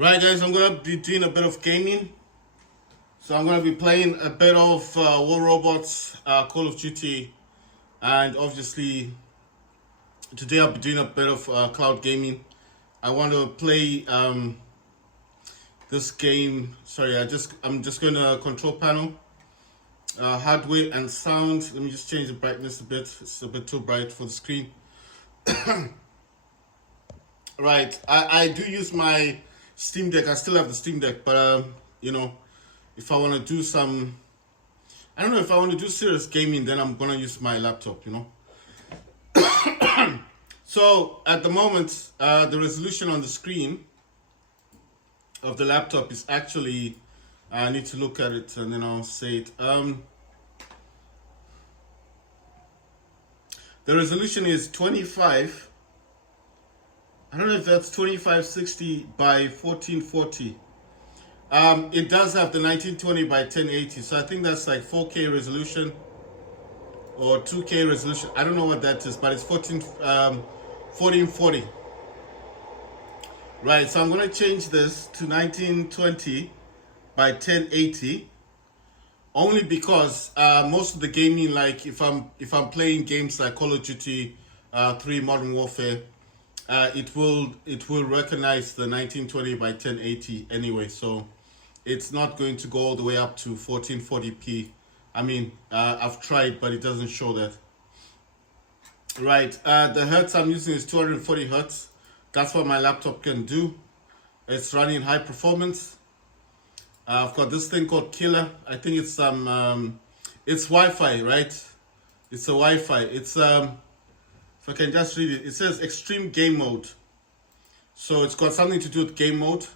Right, guys, I'm gonna be doing a bit of gaming. So I'm gonna be playing a bit of War Robots, Call of Duty, and obviously today I'll be doing a bit of cloud gaming. I want to play this game. Sorry, I'm just going to control panel, hardware and sound. Let me just change the brightness a bit. It's a bit too bright for the screen. Right, I do use my Steam Deck. I still have the Steam Deck, but if I want to do some, I don't know, if I want to do serious gaming, then I'm gonna use my laptop. So at the moment, the resolution on the screen of the laptop is actually, I need to look at it and then I'll say it. The resolution is 25. I don't know if that's 2560 by 1440. It does have the 1920 by 1080, so I think that's like 4K resolution or 2K resolution. I don't know what that is, but it's 1440. Right, so I'm gonna change this to 1920 by 1080, only because most of the gaming, like if I'm playing games like Call of Duty 3 Modern Warfare, it will recognize the 1920 by 1080 anyway, so it's not going to go all the way up to 1440p. I mean, I've tried, but it doesn't show that. Right, the hertz I'm using is 240 hertz. That's what my laptop can do. It's running high performance. I've got this thing called Killer. I think it's it's Wi-Fi, right? It's a Wi-Fi. It's if I can just read it, it says extreme game mode. So it's got something to do with game mode.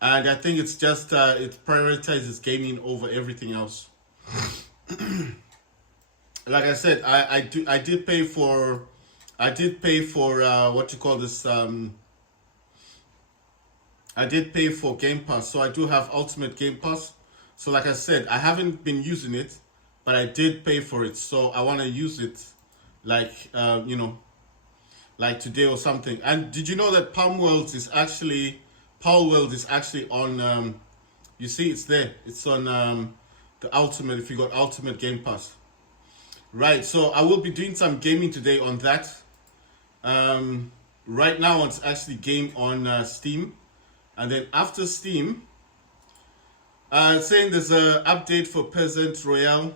And I think it's just, it prioritizes gaming over everything else. Like I said, I did pay for what you call this, I did pay for Game Pass. So I do have Ultimate Game Pass. So like I said, I haven't been using it, but I did pay for it. So I want to use it like, like today or something. And did you know that Palm World is actually on, you see it's there. It's on the Ultimate, if you got Ultimate Game Pass. Right, so I will be doing some gaming today on that. Right now it's actually game on Steam. And then after Steam, saying there's an update for Peasant Royale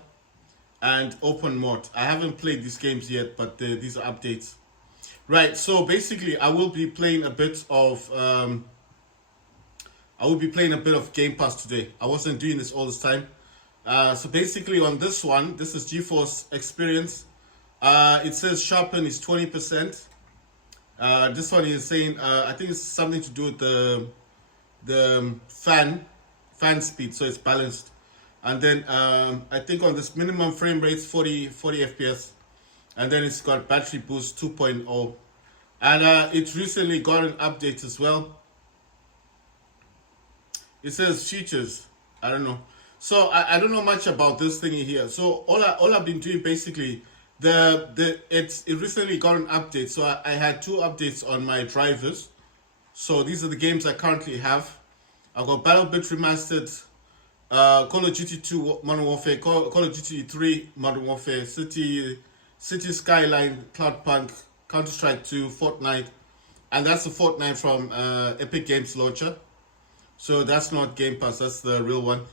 and Open Mod. I haven't played these games yet, but these are updates. Right, so basically I will be playing a bit of Game Pass today. I wasn't doing this all this time. So basically on this one, this is GeForce Experience. It says sharpen is 20%. This one is saying, I think it's something to do with the fan speed, so it's balanced. And then I think on this minimum frame rates 40 FPS. And then it's got battery boost 2.0. And it recently got an update as well. It says features. I don't know. So I don't know much about this thingy here. So all I've been doing basically, it recently got an update. So I had 2 updates on my drivers. So these are the games I currently have. I've got BattleBit Remastered, Call of Duty 2 Modern Warfare, Call of Duty 3 Modern Warfare, City Skyline, Cloudpunk, Counter-Strike 2, Fortnite. And that's the Fortnite from Epic Games Launcher. So that's not Game Pass, that's the real one.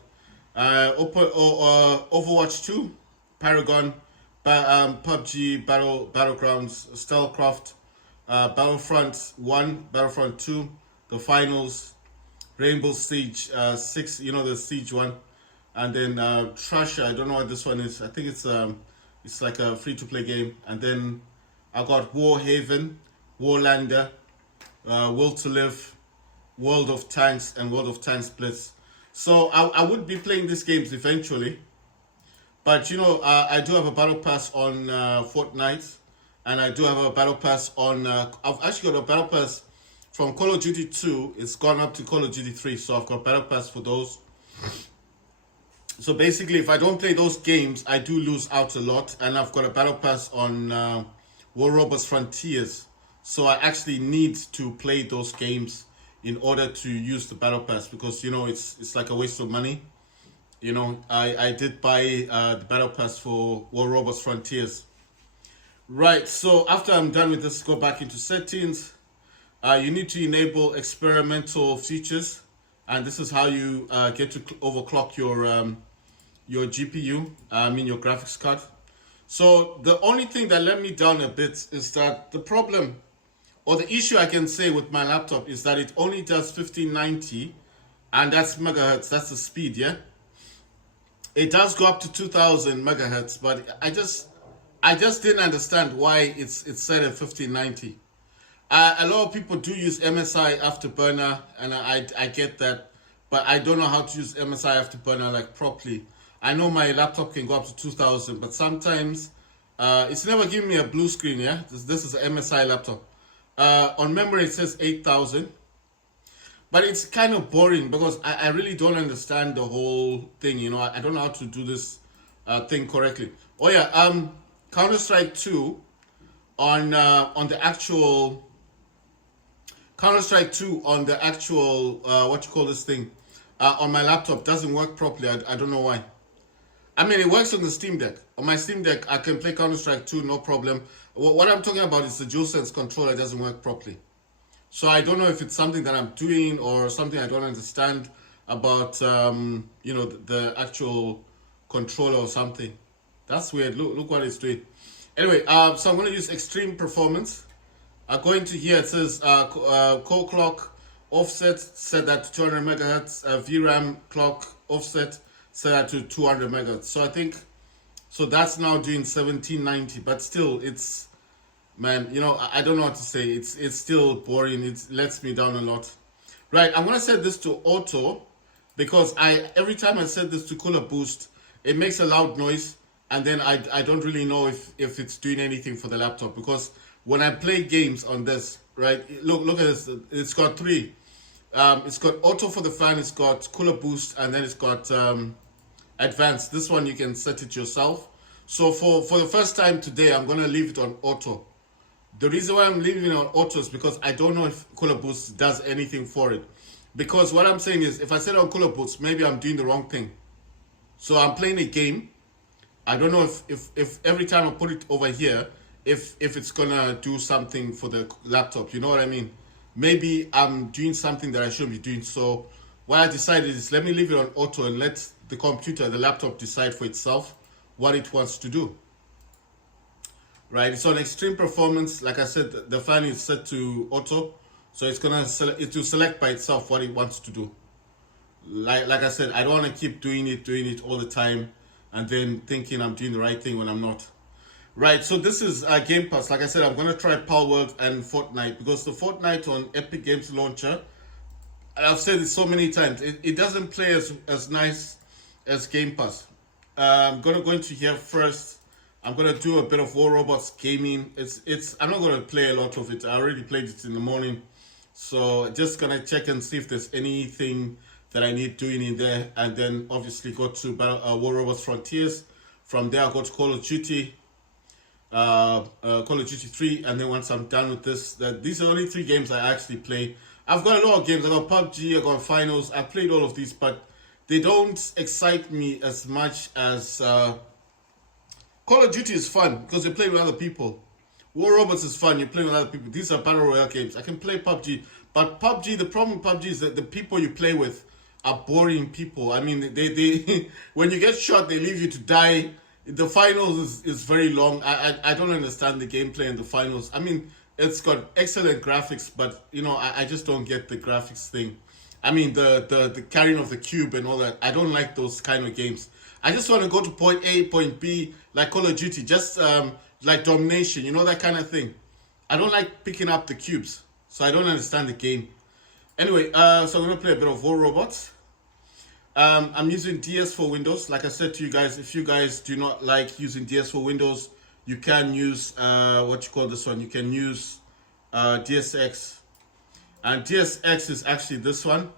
Overwatch 2, Paragon, PUBG, Battlegrounds, Starcraft, Battlefront 1, Battlefront 2, The Finals, Rainbow Siege 6, the Siege one. And then Trasher, I don't know what this one is. I think it's like a free-to-play game. And then I got Warhaven, Warlander, Will to Live, World of Tanks, and World of Tanks Blitz. So I would be playing these games eventually. But I do have a battle pass on Fortnite. And I do have a battle pass on, I've actually got a battle pass from Call of Duty 2. It's gone up to Call of Duty 3. So I've got battle pass for those. So basically, if I don't play those games, I do lose out a lot. And I've got a battle pass on War Robots Frontiers. So I actually need to play those games in order to use the battle pass, because it's like a waste of money. I did buy the battle pass for War Robots Frontiers. Right, so after I'm done with this, go back into settings. You need to enable experimental features, and this is how you get to overclock your GPU, I mean your graphics card. So the only thing that let me down a bit is that the problem, or the issue I can say with my laptop, is that it only does 1590, and that's megahertz, that's the speed, yeah? It does go up to 2000 megahertz, but I just didn't understand why it's set at 1590. A lot of people do use MSI Afterburner, and I get that, but I don't know how to use MSI Afterburner like properly. I know my laptop can go up to 2000, but sometimes it's never giving me a blue screen. Yeah, this is an MSI laptop. On memory it says 8000, but it's kind of boring because I really don't understand the whole thing. I don't know how to do this thing correctly. Oh yeah, Counter-Strike 2 on the actual Counter-Strike 2 on the actual what you call this thing on my laptop doesn't work properly. I don't know why. I mean, it works on the Steam Deck. On my Steam Deck, I can play Counter-Strike 2, no problem. What I'm talking about is the DualSense controller doesn't work properly. So I don't know if it's something that I'm doing or something I don't understand about, the actual controller or something. That's weird. Look what it's doing. Anyway, so I'm going to use extreme performance. Going to here, it says core clock offset set that to 200 megahertz, VRAM clock offset set that to 200 megahertz. So I think, so that's now doing 1790, but still it's, man, I don't know what to say. It's still boring. It lets me down a lot. Right, I'm gonna set this to auto because every time I set this to cooler boost, it makes a loud noise, and then I don't really know if it's doing anything for the laptop, because when I play games on this, right, look at this. It's got three. It's got auto for the fan, it's got cooler boost, and then it's got advanced. This one you can set it yourself. So for the first time today, I'm gonna leave it on auto. The reason why I'm leaving it on auto is because I don't know if cooler boost does anything for it. Because what I'm saying is, if I set it on cooler boost, maybe I'm doing the wrong thing. So I'm playing a game. I don't know if every time I put it over here, if it's gonna do something for the laptop. You know what I mean? Maybe I'm doing something that I shouldn't be doing. So what I decided is, let me leave it on auto and let the computer, the laptop, decide for itself what it wants to do. Right? It's on extreme performance. Like I said, the fan is set to auto, so it's gonna select by itself what it wants to do. Like I said, I don't want to keep doing it all the time, and then thinking I'm doing the right thing when I'm not. Right, so this is Game Pass. Like I said, I'm gonna try Power World and Fortnite, because the Fortnite on Epic Games Launcher, and I've said it so many times, it doesn't play as nice as Game Pass. I'm gonna go into here first. I'm gonna do a bit of War Robots gaming. I'm not gonna play a lot of it. I already played it in the morning, so just gonna check and see if there's anything that I need doing in there, and then obviously go to War Robots Frontiers. From there, I'll go to Call of Duty. Call of Duty 3, and then once I'm done with this, these are the only 3 games I actually play. I've got a lot of games. I got PUBG, I got Finals. I've played all of these, but they don't excite me as much as Call of Duty is fun because you play with other people. War Robots is fun. You play with other people. These are battle royale games. I can play PUBG, but PUBG, the problem with PUBG is that the people you play with are boring people. I mean, they when you get shot, they leave you to die. The finals is very long. I don't understand the gameplay in the finals. I mean, it's got excellent graphics, but I just don't get the graphics thing. I mean, the carrying of the cube and all that. I don't like those kind of games. I just want to go to point A, point B, like Call of Duty, just like domination, that kind of thing. I don't like picking up the cubes, so I don't understand the game. Anyway, so I'm gonna play a bit of War Robots. I'm using DS for Windows. Like I said to you guys, if you guys do not like using DS for Windows, you can use what you call this one. You can use DSX, and DSX is actually this one.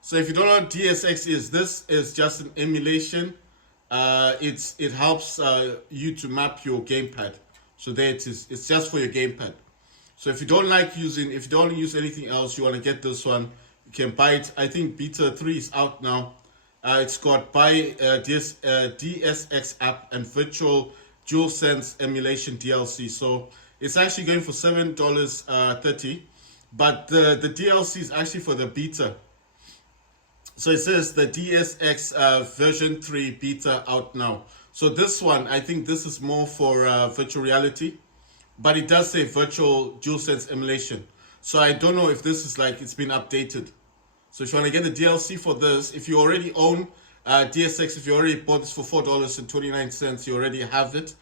So if you don't know what DSX is, this is just an emulation. It helps you to map your gamepad. So there it is. It's just for your gamepad. So if you don't like using, if you don't use anything else, you want to get this one, you can buy it. I think Beta 3 is out now. It's got buy DSX app and virtual DualSense emulation DLC. So it's actually going for $7.30, but the DLC is actually for the beta. So it says the DSX version 3 beta out now. So this one, I think this is more for virtual reality, but it does say virtual DualSense emulation. So I don't know if this is like it's been updated. So if you want to get the DLC for this, if you already own DSX, if you already bought this for $4.29, you already have it,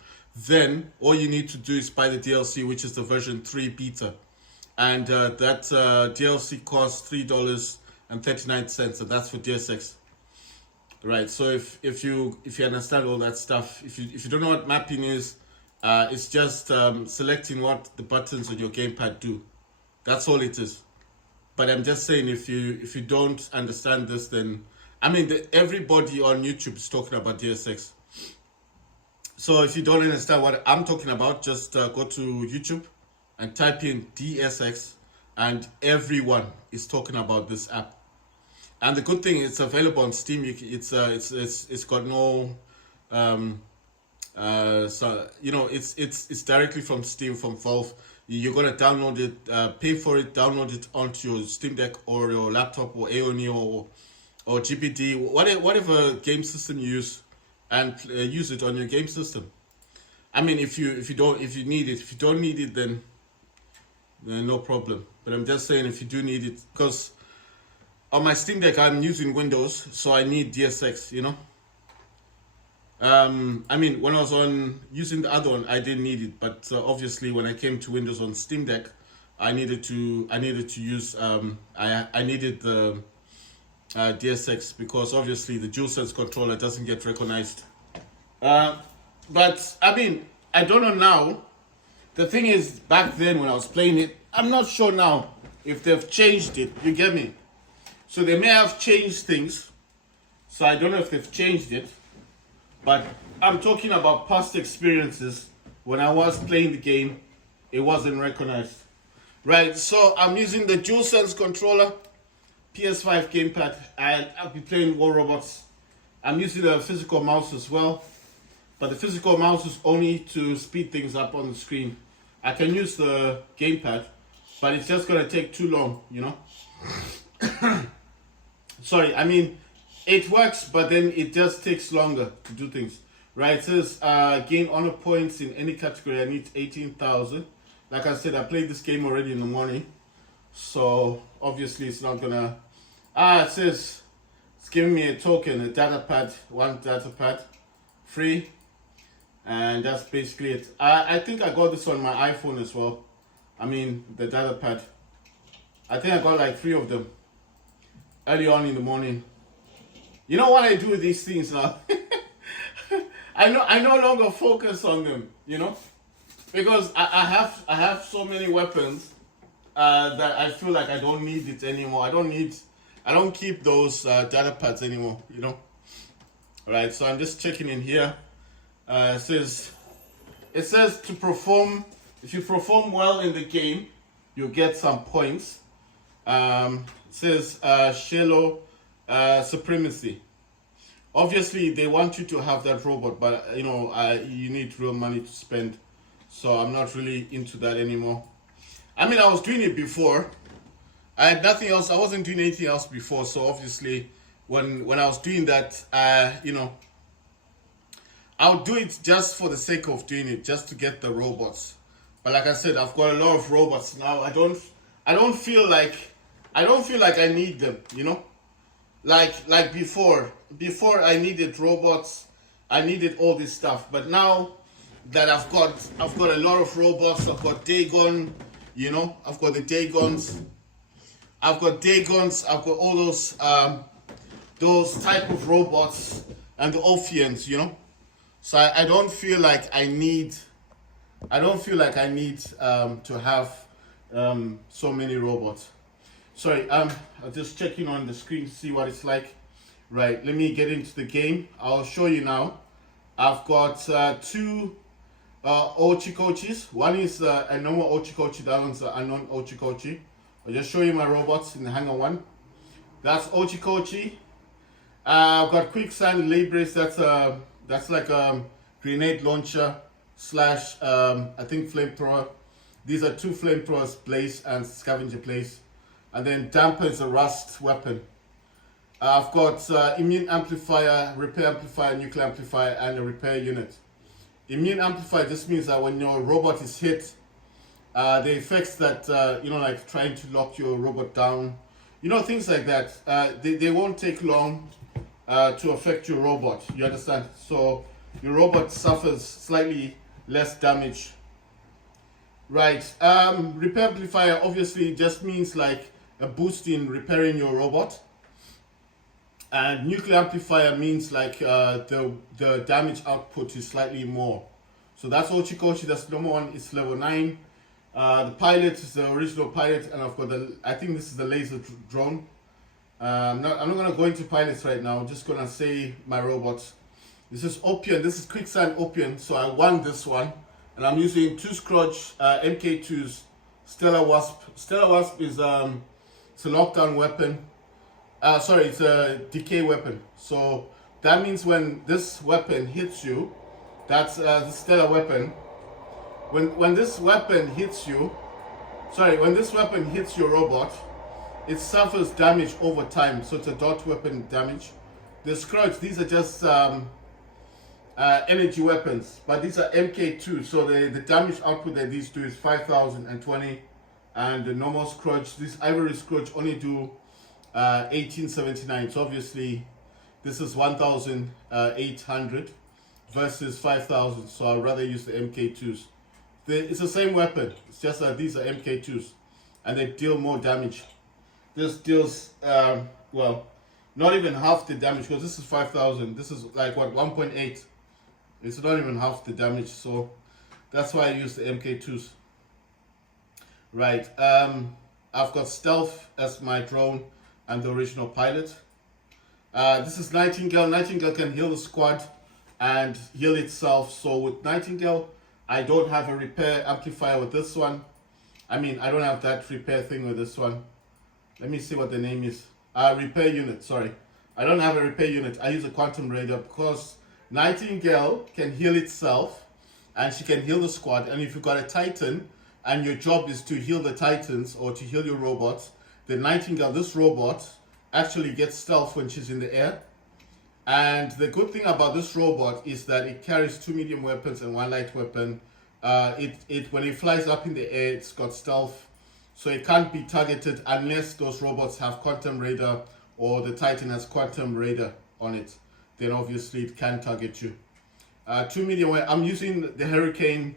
then all you need to do is buy the DLC, which is the version 3 beta. And that DLC costs $3.39, and that's for DSX. Right, so if you understand all that stuff, if you don't know what mapping is, it's just selecting what the buttons on your gamepad do. That's all it is. But I'm just saying, if you don't understand this, then I mean everybody on YouTube is talking about DSX. So if you don't understand what I'm talking about, just go to YouTube and type in DSX, and everyone is talking about this app. And the good thing, it's available on Steam. It's got no so you know it's directly from Steam, from Valve. You're gonna download it, pay for it, download it onto your Steam Deck or your laptop or AONI or GPD, whatever game system you use, and use it on your game system. I mean, if you need it, if you don't need it, then no problem. But I'm just saying, if you do need it, because on my Steam Deck I'm using Windows, so I need DSX, you know. I mean, when I was using the other one, I didn't need it, but obviously when I came to Windows on Steam Deck, I needed to use I needed the DSX, because obviously the DualSense controller doesn't get recognized. But I mean, I don't know now. The thing is, back then when I was playing it, I'm not sure now if they've changed it. You get me? So they may have changed things. So I don't know if they've changed it. But I'm talking about past experiences. When I was playing the game, it wasn't recognized. Right, so I'm using the DualSense controller, PS5 gamepad, and I'll be playing War Robots. I'm using the physical mouse as well, but the physical mouse is only to speed things up on the screen. I can use the gamepad, but it's just gonna take too long, you know? Sorry, I mean, it works, but then it just takes longer to do things. Right, it says gain honor points in any category. I need 18,000. Like I said, I played this game already in the morning, so obviously it's not gonna... it says it's giving me a token, a data pad, one data pad, free, and that's basically it. I think I got this on my iPhone as well. I mean, the data pad. I think I got like 3 of them early on in the morning. You know what I do with these things now? I no longer focus on them, you know, because I have so many weapons that I feel like I don't need it anymore. I don't keep those data pads anymore, you know. All right, so I'm just checking in here. It says to perform. If you perform well in the game, you get some points. It says shallow supremacy. Obviously, they want you to have that robot, but you know, you need real money to spend. So I'm not really into that anymore. I mean, I was doing it before. I had nothing else. I wasn't doing anything else before. So obviously, when I was doing that, you know, I would do it just for the sake of doing it, just to get the robots. But like I said, I've got a lot of robots now. I don't feel like I need them, you know. Like before I needed robots, I needed all this stuff. But now that I've got a lot of robots, I've got Dagon, you know, I've got the Dagons, I've got all those type of robots and the Ophians, you know. So I don't feel like I need to have so many robots. Sorry, I'm just checking on the screen to see what it's like. Right, let me get into the game. I'll show you now. I've got 2 Ochikochis. One is a normal Ochikochi, that one's an unknown Ochikochi. I'll just show you my robots in the hangar one. That's Ochikochi. I've got Quicksand Libris. That's like a grenade launcher slash I think flamethrower. These are two flamethrowers, Blaze and Scavenger Blaze. And then Damper is a rust weapon. I've got immune amplifier, repair amplifier, nuclear amplifier, and a repair unit. Immune amplifier just means that when your robot is hit, the effects that, like trying to lock your robot down, things like that, they won't take long to affect your robot, you understand? So your robot suffers slightly less damage. Right, repair amplifier obviously just means like a boost in repairing your robot. And nuclear amplifier means like the damage output is slightly more. So that's Ochikochi, that's the number one, it's level 9. The pilot is the original pilot, and I've got I think this is the laser drone. I'm not going to go into pilots right now, I'm just going to say my robots. This is Opium, this is Quicksand Opium, so I won this one. And I'm using 2 Scrooge MK2s, Stellar Wasp. Stellar Wasp is it's a lockdown weapon. It's a decay weapon. So that means when this weapon hits you, that's the stellar weapon. When this weapon hits you, when this weapon hits your robot, it suffers damage over time. So it's a dot weapon damage. The Scourge, these are just energy weapons, but these are MK2. So the damage output that these do is 5,020, and the normal Scourge, this Ivory Scourge only do 1879. So obviously this is 1,800 versus 5,000. So I'd rather use the MK2s. It's the same weapon. It's just that these are MK2s, and they deal more damage. This deals not even half the damage, because this is 5,000. This is like what, 1.8. It's not even half the damage. So that's why I use the MK2s. Right. I've got Stealth as my drone and the original pilot. This is Nightingale. Nightingale can heal the squad and heal itself. So with Nightingale, I don't have a repair amplifier with this one. I don't have that repair thing with this one. Let me see what the name is. Repair unit, sorry. I don't have a repair unit. I use a quantum radar because Nightingale can heal itself and she can heal the squad. And if you've got a Titan and your job is to heal the Titans or to heal your robots, the Nightingale, this robot, actually gets stealth when she's in the air. And the good thing about this robot is that it carries 2 medium weapons and 1 light weapon. When it flies up in the air, it's got stealth, so it can't be targeted unless those robots have quantum radar or the Titan has quantum radar on it. Then obviously it can target you. 2 medium weapons. I'm using the Hurricane,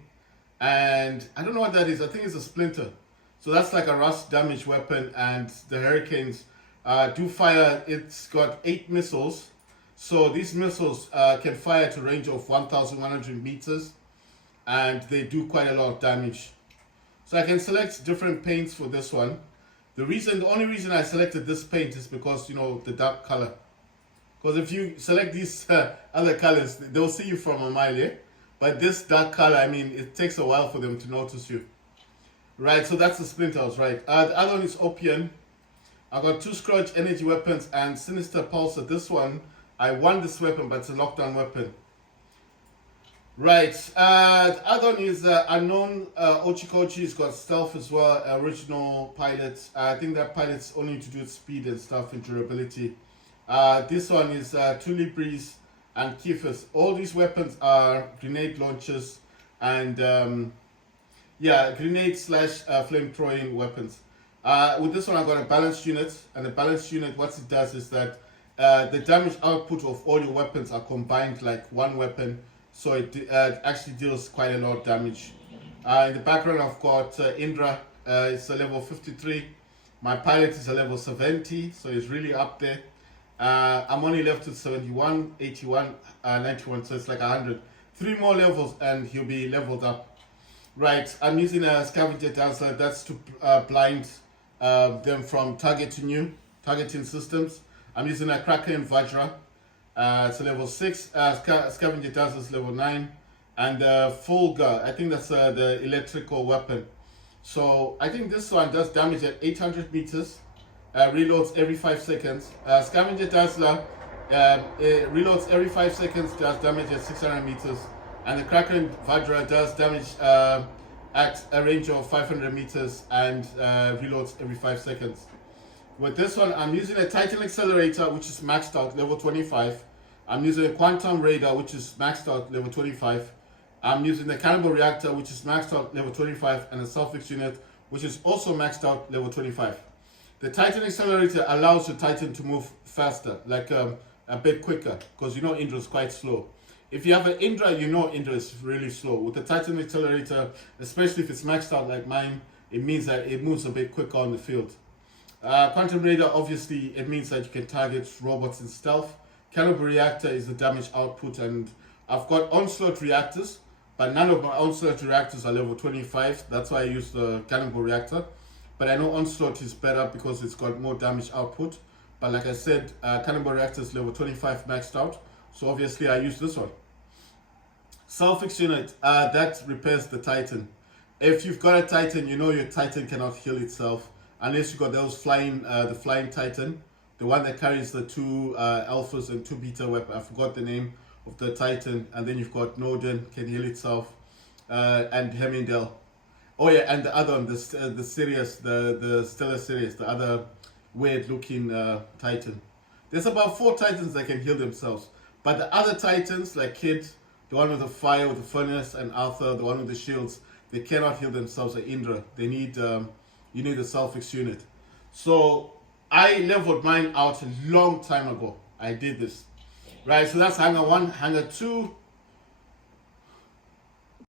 and I don't know what that is. I think it's a Splinter. So that's like a rust damage weapon, and the Hurricanes do fire. It's got 8 missiles. So these missiles can fire to a range of 1,100 meters, and they do quite a lot of damage. So I can select different paints for this one. The only reason I selected this paint is because, the dark color. Because if you select these other colors, they'll see you from a mile, yeah? But this dark color, it takes a while for them to notice you. Right, so that's the Splinters, right? The other one is Opium. I got 2 Scourge energy weapons and Sinister Pulsar. This one, I won this weapon, but it's a lockdown weapon. Right, the other one is unknown Ochikochi. It's got stealth as well, original pilot. I think that pilot's only to do with speed and stuff and durability. This one is 2 Libris and Kiefers. All these weapons are grenade launchers and grenade slash flame-throwing weapons. With this one, I got a balanced unit, and the balanced unit, what it does is that the damage output of all your weapons are combined like one weapon, so it actually deals quite a lot of damage. In the background, I've got Indra. It's a level 53. My pilot is a level 70, so it's really up there. I'm only left with 71, 81, 91, so it's like 100. 3 more levels and he'll be leveled up. Right, I'm using a Scavenger Dancer. That's to blind them from targeting systems. I'm using a Kraken Vajra. It's a level 6. Scavenger Dancer is level 9. and Fulgur. I think that's the electrical weapon. So I think this one does damage at 800 meters, reloads every 5 seconds. Scavenger Dazzler it reloads every 5 seconds, does damage at 600 meters. And the Kraken Vajra does damage at a range of 500 meters and reloads every 5 seconds. With this one, I'm using a Titan Accelerator, which is maxed out, level 25. I'm using a Quantum Radar, which is maxed out, level 25. I'm using the Cannibal Reactor, which is maxed out, level 25, and a Self-Fix Unit, which is also maxed out, level 25. The Titan Accelerator allows your Titan to move faster, like a bit quicker, because you know Indra is quite slow. If you have an Indra, you know Indra is really slow. With the Titan Accelerator, especially if it's maxed out like mine, it means that it moves a bit quicker on the field. Quantum Radar, obviously, it means that you can target robots in stealth. Cannibal Reactor is the damage output, and I've got Onslaught Reactors, but none of my Onslaught Reactors are level 25. That's why I use the Cannibal Reactor. But I know Onslaught is better because it's got more damage output. But like I said, Cannibal Reactor is level 25 maxed out, so obviously I use this one. Self-Fix Unit, that repairs the Titan. If you've got a Titan, you know your Titan cannot heal itself unless you've got those the flying Titan, the one that carries the two alphas and two beta weapons. I forgot the name of the Titan. And then you've got Norden, can heal itself, and Hemindel. Oh yeah, and the other one, the Sirius, the Stellar Sirius, the other weird-looking Titan. There's about 4 Titans that can heal themselves, but the other Titans, like Kid, the one with the fire, with the furnace, and Arthur, the one with the shields, they cannot heal themselves. Or Indra, they need you need a Self-Fix Unit. So I leveled mine out a long time ago. I did this, right? So that's Hangar 1, Hangar 2.